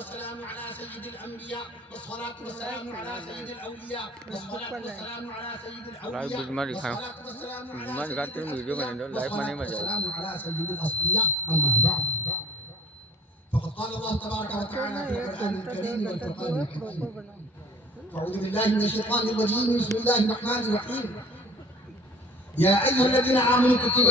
والسلام على سيد الأنبياء والصلاة والسلام على سيد الأولياء والصلاة والسلام على سيد لائیو الأولياء بجما دکھائیں والصلاة والسلام بجما على سيد دکھاتے ہیں ویڈیو بنے دو الأنبياء لائیو بنے والصلاة مزہ والسلام على سيد الأصفياء أما بعد فقد قال الله تبارك وتعالى في القرآن الكريم والفرقان الحكيم أعوذ بالله من الشيطان الرجيم بسم الله الرحمن الرحيم يا أيها الذين آمنوا كتب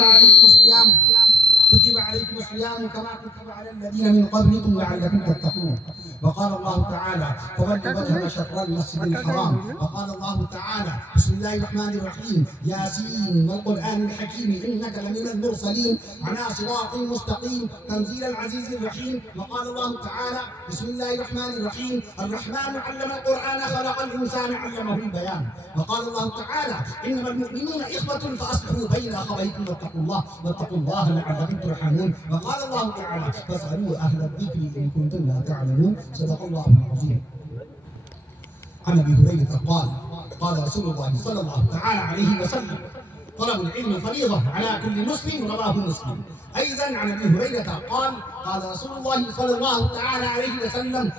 عليكم الصيام كما كتب على الذين من قبلكم لعلكم تتقون وقال الله تعالى فولوا وجهك شطر المسجد الحرام وقال الله تعالى بسم الله الرحمن الرحيم ياسين والقرآن الحكيم إنك لمن المرسلين على صراط مستقيم تنزيل العزيز الرحيم وقال الله تعالى بسم الله الرحمن الرحيم الرحمن علم القرآن خلق الإنسان علمه البيان وقال الله تعالى إنما المؤمنون إخوة فأصلحوا بين أخويكم واتقوا الله لعلكم ترحمون وقال الله تعالى فاسألوا أهل الذكر إن كنتم لا تعلمون صدق الله العظيم عن أبي هريرة قال رسول الله صلى الله تعالى عليه وسلم طلب العلم فريضة على كل مسلم رواه مسلم أيضا عن أبي هريرة قال رسول الله صلى الله تعالى عليه وسلم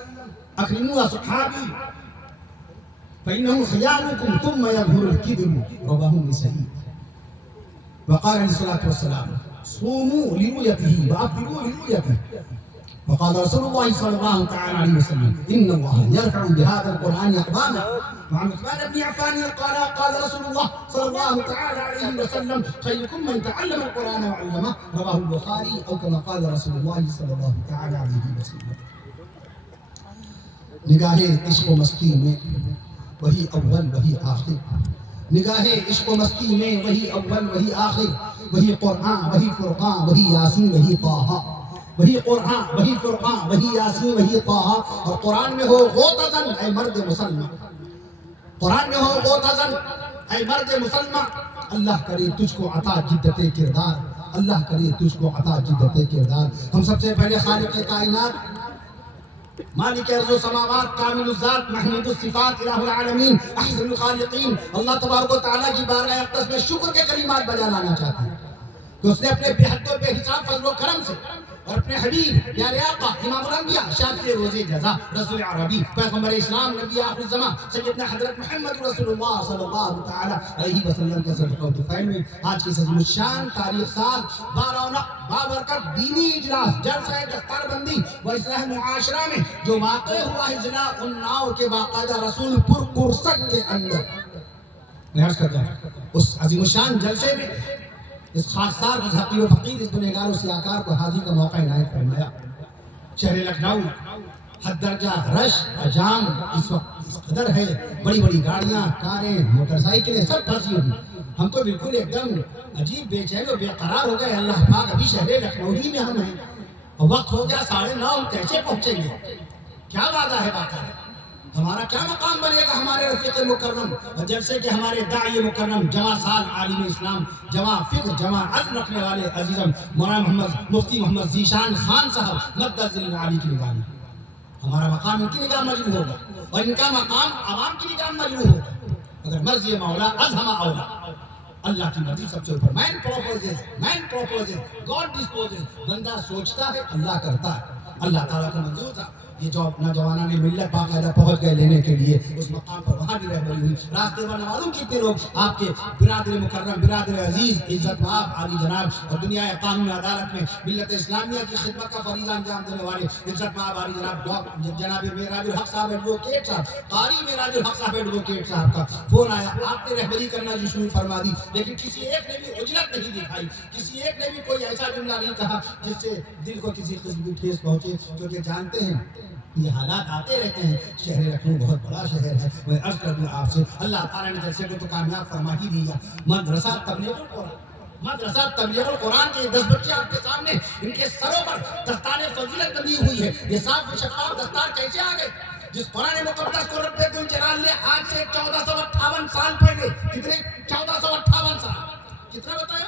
أكرموا أصحابي فإنهم خيانكم ثم يظهر الكذب رواه النسائي وقال عليه الصلاة والسلام صوموا لرؤيته وأفطروا لرؤيته وقال رسول الله صلى الله تعالى عليه وسلم إن الله يرفع بهذا القرآن أقواما وعن عثمان بن عفان قال رسول الله صلى الله تعالى عليه وسلم خيركم من تعلم القرآن وعلمه رواه البخاري أو كما قال رسول الله صلى الله تعالى عليه وسلم نگاہ عشق و مستی میں وہی اول وہی آخر نگاہ عشق و مستی میں وہی اول وہی آخر وہی قرآن وہی فرقان وہی یاسین وہی طٰہٰ وہی قرآن وہی فرقان وہی یاسین وہی طٰہٰ اور قرآن میں ہو غوطہ اے مرد مسلمان قرآن میں ہو غوطہ اے مرد مسلمان اللہ کرے تجھ کو عطا جدت کردار اللہ کرے تجھ کو عطا جدت کردار ہم سب سے پہلے خالق کائنات مالک ارض و سماوات کامل الذات محمود الصفات الہ العالمین احسن الخالقین اللہ تبارک و تعالیٰ کی بارگاہ اقدس میں شکر کے کلمات بجا لانا چاہتے ہیں کہ اس نے اپنے بے حد و بے حساب فضل و کرم سے اور اپنے حبیب پیارے آقا امام الانبیاء شافع روز جزا رسول عربی پیغمبر اسلام نبی آخر الزمان سیدنا حضرت محمد رسول اللہ صلی اللہ تعالی علیہ وسلم کے صدقہ و طفیل میں آج کی عظیم الشان تاریخ ساز بارونق بابرکت دینی اجلاس جلسہ دستار بندی و اصلاح معاشرہ میں جو واقع ہوا ہے ضلع اناؤ کے باقاعدہ رسول پور کرسک کے اندر میں عرض کرتا ہوں اس عظیم الشان جلسے میں اس خاکسار مذہبی و فقیر اس گنہگار و سیاکار کو حاضری کا موقع عنایت فرمایا شہر لکھنؤ حد درجہ رش و جام اس وقت اس قدر ہے بڑی بڑی گاڑیاں کاریں موٹر سائیکلیں سب پھنسی ہوئی ہم تو بالکل ایک دم عجیب بے چین و بے قرار ہو گئے اللہ پاک ابھی شہر لکھنؤ ہی میں ہم ہیں اور وقت ہو گیا 9:30 کیسے پہنچیں گے کیا وعدہ ہے بات ہے ہمارا کیا مقام بنے گا ہمارے رفیق مکرم اور جیسے کہ ہمارے داعی مکرم جواں سال عالم اسلام جواں فکر جواں عزم رکھنے والے عزیزم مولانا محمد مفتی محمد ذیشان خان صاحب مدد ذل عالی کی نگاہ میں ہمارا مقام ان کی نگاہ مجروح ہوگا اور ان کا مقام عوام کی نگاہ مجروح ہوگا اگر مرضی مولا از ہم اولا اللہ کی مرضی سب سے اوپر مین پروپوزز گاڈ ڈسپوزز بندہ سوچتا ہے اللہ کرتا ہے اللہ تعالیٰ کو منظور تھا یہ جو نوجوانوں نے ملت باقاعدہ پہنچ گئے لینے کے لیے اس مقام پر وہاں بھی رہبری ہوئی راستے پر معلوم کتنے لوگ آپ کے برادر مکرم برادر عزیز عزت مآب عالی جناب اور دنیا قانون عدالت میں ملت اسلامیہ کی خدمت کا فریضہ انجام دینے والے عزت مآب عالی جناب جناب معراج الحق صاحب ایڈوکیٹ صاحب قاری معراج الحق صاحب ایڈوکیٹ صاحب کا فون آیا آپ نے رہبری کرنا جو شروع فرما دی لیکن کسی ایک نے بھی عجلت نہیں دکھائی کسی ایک نے بھی کوئی ایسا جملہ نہیں کہا جس سے دل کو کسی قسم کی ٹھیس پہنچے کیونکہ جانتے ہیں یہ حالات آتے رہتے ہیں شہر لکھنؤ بہت بڑا شہر ہے میں عرض کر دوں آپ سے اللہ تعالیٰ نے جیسے کو تو کامیاب فرما ہی دیا مدرسہ تبلیغ القرآن کے 10 بچے آپ کے سامنے ان کے سروں پر دستار فضیلت بندی ہوئی ہے یہ صاف و شفاف دستار کیسے آ گئے جس قرآن مقدس کو رب الجلال نے آج سے 1458 سال پہلے کتنے 1458 سال کتنا بتایا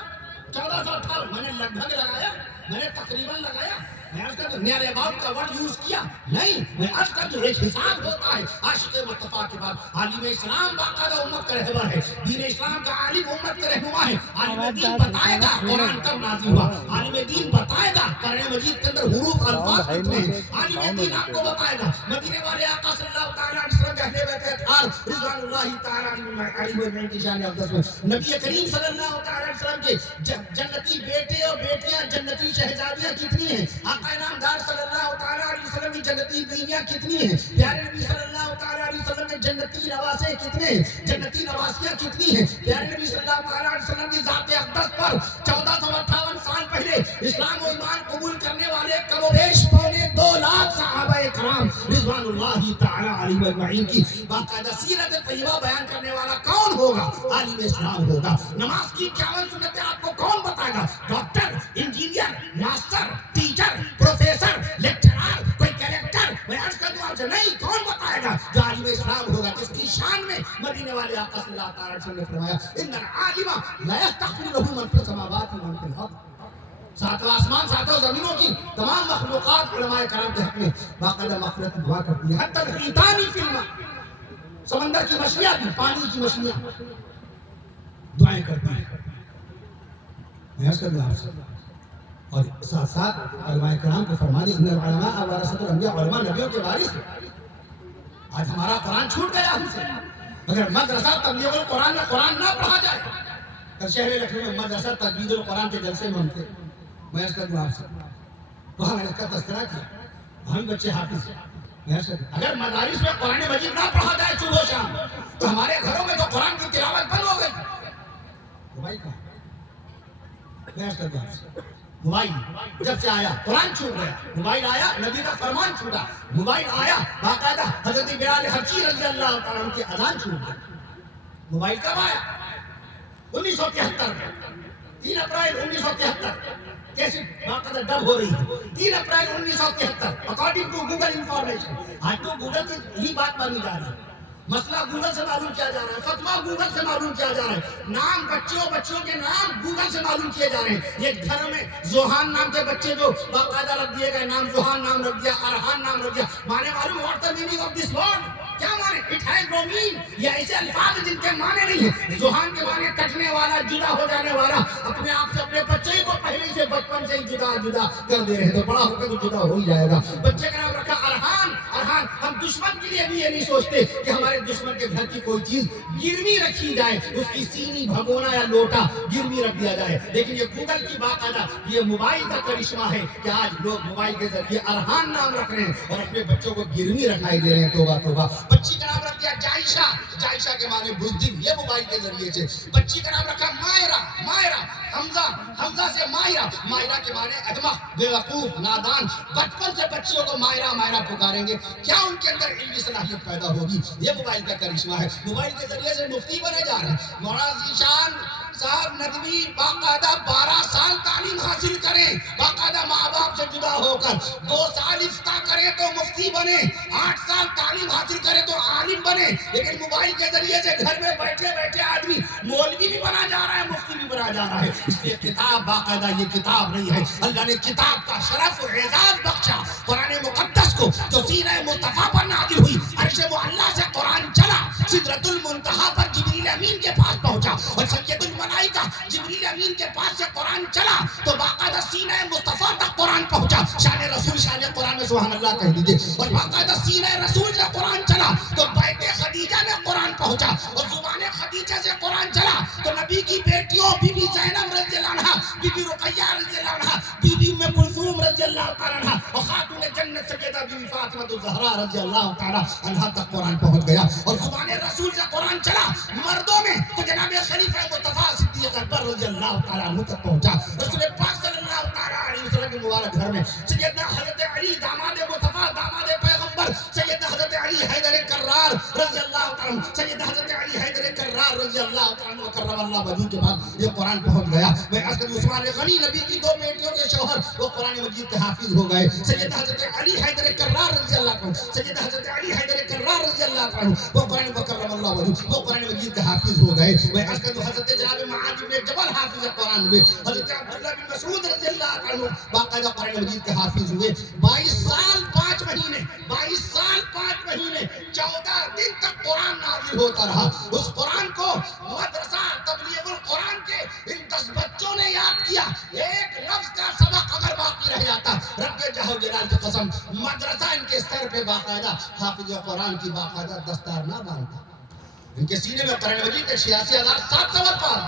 1458 میں نے لگ بھگ لگایا میں نے تقریباً لگایا میں عرض کرتا ہوں نیئر اباؤٹ کا ورڈ یوز کیا نہیں، میں عرض کرتا ہوں ایک حساب ہوتا ہے عاشق مصطفیٰ کے بعد۔ عالم اسلام باقاعدہ امت کا رہبر ہے، دین اسلام کا عالم امت کا رہنما ہے۔ عالم دین بتائے گا قرآن کب نازل ہوا، عالم دین بتائے گا قرآن مجید کے اندر حروف الفاظ کتنے ہیں، عالم دین آپ کو بتائے گا۔ مدینے والے آقا صلی اللہ تعالیٰ علیہ وسلم کے اہل بیت اطہار رضوان اللہ تعالیٰ علیہ کی شان افضل میں نبی کریم صلی اللہ تعالیٰ علیہ وسلم کے جنتی بیٹے اور بیٹیاں، جنتی شہزادیاں کتنی ہیں، آقا نامدار صلی اللہ تعالیٰ علیہ وسلم کی جنتی بیویاں کتنی ہیں، پیارے نبی صلی اللہ تعالیٰ علیہ وسلم کے جنتی نواسے کتنے ہیں، جنتی نواسیاں کتنی ہیں، پیارے نبی صلی اللہ تعالیٰ علیہ وسلم کی ذات اقدس پر 1458 سال پہلے اسلام و ایمان قبول کرنے والے کم و بیش 2.25 لاکھ صحابہ کرام رضوان اللہ تعالیٰ علیہ اجمعین کی باقاعدہ سیرت طیبہ بیان کرنے والا کون ہوگا؟ عالم اسلام ہوگا۔ نماز کی 51 سنتیں آپ کو کون بتائے گا؟ Doctor, engineer, master, teacher, professor, lecturer, کوئی کریکٹر، میں عرض کر دوں آپ سے نہیں، کون بتائے گا؟ جو عالم اسلام ہوگا، جس کی شان میں مدینے والے آقا صلی اللہ تعالیٰ علیہ وسلم نے فرمایا ان العالم لا یستغفر له من فی السماوات ومن فی الارض۔ ساتوں آسمان ساتوں زمینوں کی تمام مخلوقات علماء کرام کے حق میں باقاعدہ مغفرت دعا کرتی ہے، حتی الحیتان فی الماء، سمندر کی مچھلیاں بھی، پانی کی مچھلیاں دعائیں کرتی ہیں۔ میں عرض کر دوں آپ سے اور ساتھ ساتھ علماء کرام کو فرما دیں ان العلماء ورثۃ الانبیاء، علماء نبیوں کے وارث ہیں۔ آج ہمارا قرآن چھوٹ گیا ہم سے، اگر مدرسہ تبلیغ القرآن میں قرآن نہ پڑھا جائے، کل شہر لکھنؤ میں مدرسہ تجوید القرآن کے جلسے میں ہم تھے، میں عرض کر دوں آپ سے وہاں میں نے اس کا تذکرہ کیا، ہم بچے حافظ ہیں۔ میں عرض کر دوں اگر مدارس میں قرآن مجید نہ پڑھا جائے صبح و شام تو ہمارے گھروں میں تو قرآن کی تلاوت بند ہو گئی۔ موبائل کہاں؟ میں عرض کر دوں آپ سے موبائل جب سے آیا قرآن چھوٹ گیا، موبائل آیا نبی کا فرمان چھوٹا، موبائل آیا باقاعدہ حضرت بلال حبشی رضی اللہ تعالیٰ عنہ کی اذان چھوٹ گئی۔ موبائل کب آیا؟ 1973 3 اپریل 1973 کیسے باقاعدہ ڈب ہو رہی ہے 3 April 1973 according to Google information. آج تو گوگل کی ہی بات مانی جا رہی ہے، مسئلہ گوگل سے معلوم کیا جا رہا ہے، فتویٰ گوگل سے معلوم کیا جا رہا ہے، نام بچوں کے نام گوگل سے معلوم کیے جا رہے ہیں۔ یہ گھر میں زوہان نام کے بچے جو باقاعدہ رکھ دیے گئے، نام زوہان نام رکھ دیا، ارحان نام رکھ دیا، مانے معلوم what the meaning of this word, کیا مانے؟ اٹ ہیز نو مین، یہ ایسے الفاظ جن کے معنی نہیں ہیں۔ زوہان کے معنی کٹنے والا، جدا ہو جانے والا، اپنے آپ سے اپنے بچے کو پہلے سے بچپن سے ہی جدا کر دے رہے ہیں، تو بڑا ہو کے تو جدا ہو ہی جائے گا۔ بچے کا نام رکھا ارحان۔ ہم دشمن کے لیے بھی یہ نہیں سوچتے کہ ہمارے دشمن کے گھر کی کوئی چیز گروی رکھی جائے، اس کی سینی، بھگونا یا لوٹا گروی رکھ دیا جائے، لیکن یہ گوگل کی باقاعدہ یہ موبائل کا کرشمہ ہے کہ آج لوگ موبائل کے ذریعے ارحان نام رکھ رہے ہیں اور اپنے بچوں کو گروی رکھائی دے رہے ہیں۔ توبہ توبہ۔ بچی کا نام رکھ دیا جائشہ، جائشہ کے معنی بزدل، یہ موبائل کے ذریعے سے۔ بچی کا نام رکھا مائرہ، حمزہ سے مائرہ کے معنی احمق، بیوقوف، نادان۔ بچپن سے بچیوں کو مائرہ پکاریں گے، کیا ان کے اندر علمی صلاحیت پیدا ہوگی؟ یہ موبائل کا کرشمہ ہے۔ موبائل کے ذریعے سے مفتی بنے جا رہے ہیں۔ مولانا ذیشان صاحب ندوی باقاعدہ 12 سال تعلیم حاصل کریں، باقاعدہ ماں باپ سے جدا ہو کر 2 سال افتاء کریں تو مفتی بنے، 8 سال تعلیم حاصل کریں تو عالم بنے، لیکن موبائل کے ذریعے سے گھر میں بیٹھے آدمی مولوی بھی بنا جا رہا ہے، مفتی بھی بنا جا رہا ہے۔ اس لیے کتاب باقاعدہ یہ کتاب نہیں ہے۔ اللہ نے کتاب کا شرف و اعزاز بخشا قرآن مقدس کو، جو سینہ مصطفیٰ پر نازل ہوئی، عرش معلیٰ سے قرآن چلا، سدرۃ المنتہا پر جبریل امین کے پاس پہنچا، اور سید الملائکہ جبریل امین کے پاس سے قرآن چلا تو باقاعدہ سینہ مصطفیٰ تک قرآن پہنچا۔ شان رسول شان قرآن میں سبحان اللہ کہہ دیجئے۔ اور باقاعدہ سینہ رسول سے قرآن چلا تو بیت خدیجہ میں قرآن پہنچا، اور زبان خدیجہ سے قرآن چلا تو نبی کی بیٹیوں بی بی زینب رضی اللہ عنہا، بی بی رقیہ رضی اللہ عنہا، بی بی ام کلثوم رضی اللہ تعالیٰ عنہا، اور خاتون جنت سیدہ بی بی فاطمہ الزہرا رضی اللہ تعالیٰ عنہا تک قرآن پہنچ گیا۔ اور زبان رسول سے قرآن چلا مردوں میں تو جناب خلیفہ مصطفیٰ صدیق اکبر رضی اللہ تعالیٰ عنہ تک پہنچا۔ رسول پاک صلی اللہ تعالیٰ علیہ وسلم کے مبارک گھر میں سیدنا حضرت علی داماد مصطفیٰ، داماد پیغمبر، سیدنا حضرت علی حیدر کرار رضی اللہ تعالیٰ عنہ، سیدنا حضرت علی حیدر کرار کرار رضی اللہ عنہ کرم اللہ وجہہ کے بعد یہ قرآن پہنچ گیا. میں عرض کروں عثمان غنی نبی کی 2 بیٹیوں کے شوہر وہ قرآن مجید کے حافظ ہو گئے. سید حضرت علی حیدر کرار رضی اللہ عنہ, سید حضرت علی حیدر کرار رضی اللہ عنہ وہ قرآن کرم اللہ وجہہ وہ قرآن مجید کے حافظ ہو گئے. میں عرض کروں حضرت جناب معاذ بن جبل حافظ قرآن ہوئے. حضرت عبداللہ بن مسعود رضی اللہ عنہ باقاعدہ قرآن مجید کے حافظ ہوئے. 22 سال 5 مہینے 22 سال 5 مہینے 14 دن تک قرآن نازل ہوتا رہا. اس قرآن کو مدرسہ تبلیغ القرآن کے ان 10 بچوں نے یاد کیا. ایک لفظ کا سبق اگر باقی رہ جاتا, رب جہل جلال کی قسم مدرسہ ان کے سر پہ باقاعدہ حافظ قرآن کی باقاعدہ دستار نہ باندھتا. ان کے سینے میں قرآن مجید کے 86,700 الفاظ.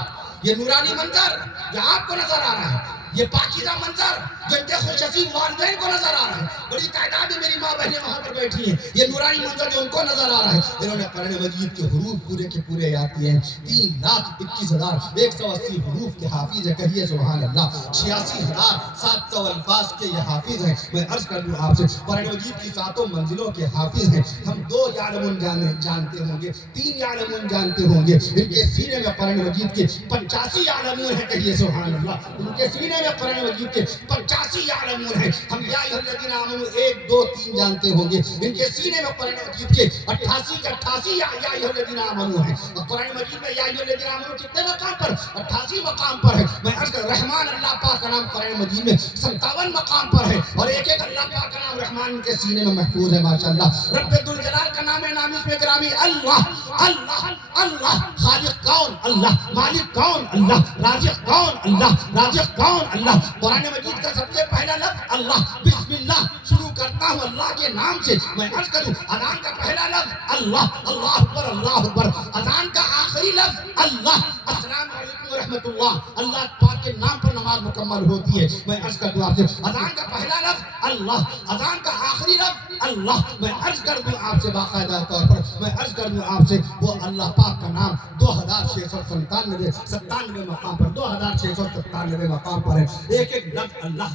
یہ نورانی منظر جو آپ کو نظر آ رہا ہے, یہ پاکیزہ منظر جو ان کے خوش نصیب والدین کو نظر آ رہا ہے, بڑی تعداد میں میری ماں بہنیں وہاں پر بیٹھی ہیں, یہ نورانی منظر جو ان کو نظر آ رہا ہے, انہوں نے قرآن مجید کے حروف پورے کے پورے یاد کیے ہیں. 3,21,180 حروف کے حافظ ہیں. کہیے سبحان اللہ. 86,700 الفاظ کے یہ حافظ ہیں. میں عرض کر دوں آپ سے قرآن مجید کی 7 منزلوں کے حافظ ہیں. ہم 2 یعلمون جانتے ہوں گے, 3 یعلمون جانتے ہوں گے. ان کے سینے میں قرآن مجید کے 85 یعلمون ہیں. کہیے سبحان اللہ. ان کے سینے میں قرآن مجید کے 85 یعلمون ہیں. ہم یا ایھا الذین آمنوا 1 2 3 جانتے ہوں گے. ان کے سینے میں قرآن مجید کے 88 کے 88 یا ایھا الذین آمنوا ہیں. اور قرآن مجید میں یا ایھا الذین آمنوا کتنے مقام پر؟ 88 مقام پر ہے. میں عرض کر رحمان اللہ پاک کا نام قرآن مجید میں 57 مقام پر ہے, اور ایک ایک اللہ پاک کا نام رحمان ان کے سینے میں محفوظ ہے. ماشاءاللہ. رب ذوالجلال کا نام ہے نام اس میں گرامی اللہ اللہ اللہ. خالق کون؟ اللہ. مالک کون؟ اللہ. رازق کون؟ اللہ. رازق کون؟ اللہ. قرآن مجید کا سب سے پہلا لفظ اللہ. بسم اللہ شروع کرتا ہوں اللہ کے نام سے. میں عرض کروں اذان کا پہلا لفظ اللہ. اللہ اکبر اللہ اکبر. اذان کا آخری لفظ اللہ. السلام علیکم ورحمۃ اللہ. اللہ پاک کے نام پر نماز مکمل ہوتی ہے. میں عرض کر دوں آپ سے اذان کا پہلا لفظ اللہ, اذان کا آخری لفظ اللہ. میں عرض کر دوں آپ سے باقاعدہ طور پر, میں عرض کر دوں آپ سے وہ اللہ پاک کا نام 2697 مقام پر 2697 مقام پر ہے. ایک ایک لفظ اللہ,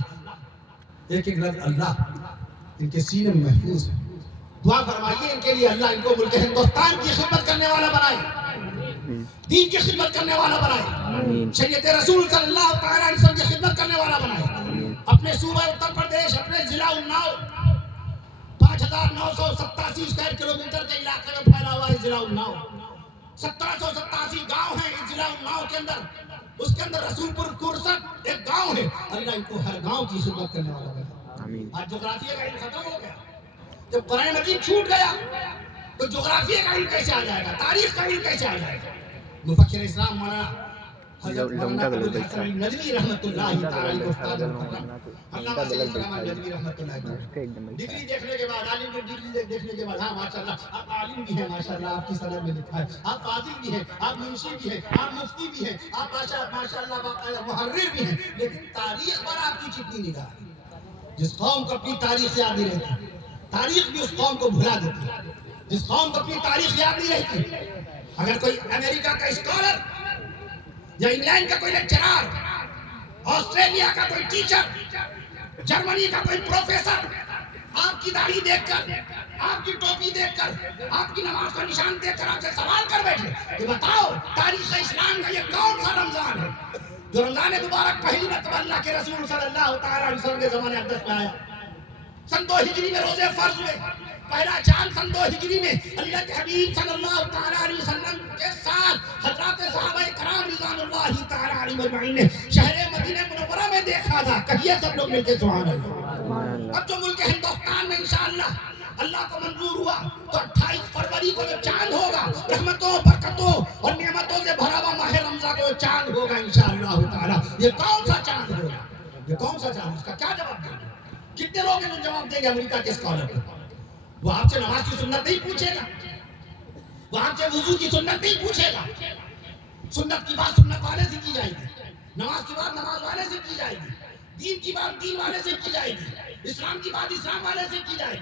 ایک ایک لفظ اللہ ان کے سینے میں محفوظ ہے. دعا فرمائیے ان کے لیے اللہ ان کو ملک ہندوستان کی خدمت کرنے والا بنائے, دین کی خدمت کرنے والا بنائے, شریعت رسول صلی اللہ تعالیٰ علیہ وسلم کی خدمت کرنے والا بنائے. اپنے صوبہ اتر پردیش, اپنے ضلع اناؤ 5,987 اسکوائر کلومیٹر کے علاقے میں پھیلا ہوا ہے ضلع اناؤ. 1787 گاؤں ہیں اس ضلع اناؤ کے اندر. اس کے اندر رسول پور کورسٹ ایک گاؤں ہے. اللہ ان کو ہر گاؤں کی خدمت کرنے والا بنائے. آج جغرافیہ کا علم ختم ہو گیا. جب قرآن مجید چھوٹ گیا تو جغرافیہ کا علم کیسے آ جائے گا, تاریخ کا علم کیسے آ جائے گا. مفکر اسلام مولانا حضرت مولانا ندوی رحمۃ اللہ تعالی استاد محترم علامہ سید سلیمان ندوی رحمۃ اللہ تعالی ڈگری دیکھنے کے بعد, عالم کی ڈگری دیکھنے کے بعد, ہاں ماشاءاللہ آپ عالم بھی ہیں, ماشاءاللہ آپ کی سند میں لکھا ہے, آپ قاضی بھی ہیں, آپ منشی بھی ہیں, آپ مفتی بھی ہیں, آپ ماشاءاللہ محرر بھی ہیں, لیکن تاریخ پر آپ کی کتنی نگاہ ہے. جس قوم کو اپنی تاریخ یاد نہیں رہتی, تاریخ بھی اس قوم کو بھلا دیتی ہے. جس قوم کو اپنی تاریخ یاد نہیں رہتی, اگر کوئی امریکہ کا اسکالر یا انگلینڈ کا کوئی لیکچرار, آسٹریلیا کا کوئی ٹیچر, جرمنی کا کوئی پروفیسر آپ کی داڑھی دیکھ کر, آپ کی ٹوپی دیکھ کر, آپ کی نماز کا نشان دیکھ کر آپ سے سوال کر بیٹھے کہ بتاؤ تاریخ اسلام کا یہ کون سا رمضان ہے جو رمضان مبارک پہلی مرتبہ اللہ کے رسول صلی اللہ تعالیٰ علیہ وسلم کے زمانے اقدس میں آیا. سن 2 ہجری میں روزے فرض ہوئے. پہلا چاند سن 2 ہجری میں اللہ کے حبیب صلی اللہ تعالیٰ علیہ وسلم کے ساتھ حضرات صحابہ کرام رضوان اللہ تعالیٰ علیہ مجمعین نے شہر مدینہ منورہ میں دیکھا تھا. کہیے سب لوگ مل کے سبحان اللہ. اب جو ملک ہندوستان میں انشاءاللہ اللہ کو منظور ہوا تو 28 فروری کو جو چاند ہوگا, رحمتوں برکتوں اور نعمتوں سے بھرا ہوا ماہ رمضان کو چاند ہوگا انشاءاللہ تعالیٰ. یہ کون سا چاند ہوگا, یہ کون سا چاند, اس کا کیا جواب دیں گے؟ کتنے لوگ ہیں جو جواب دیں گے امریکہ کے اسکالر کو؟ وہ آپ سے نماز کی سنت نہیں پوچھے گا, وہ آپ سے وضو کی سنت نہیں پوچھے گا. سنت کی بات سنت والے سے کی جائے گی, نماز کی بات نماز والے سے کی جائے گی, دین کی بات دین والے سے کی جائے گی, اسلام کی بات اسلام والے سے کی جائے گی.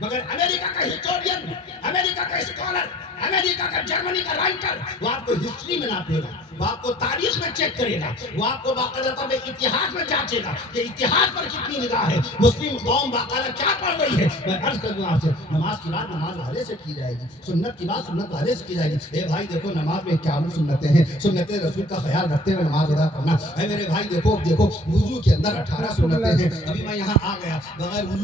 مگر امریکہ کا ہسٹورین، امریکہ کا اسکالر، امریکہ کا جرمنی کا رائٹر وہ آپ کو ہسٹری میں ناپے گا، وہ آپ کو تاریخ میں چیک کرے گا، وہ آپ کو باقاعدہ طور پہ اتہاس میں جانچے گا کہ اتہاس پر کتنی نگاہ ہے، مسلم قوم باقاعدہ کیا پڑھ رہی ہے۔ میں عرض کر دوں آپ سے، نماز کی بات نماز والے سے کی جائے گی، سنت کی بات سنت والے سے کی جائے گی۔ اے بھائی دیکھو نماز میں 51 سنتیں ہیں، سنت رسول کا خیال رکھتے ہوئے نماز ادا کرنا۔ اے میرے بھائی دیکھو وضو کے اندر 18 سنتیں ہیں۔ ابھی میں یہاں آ گیا بغیر وضو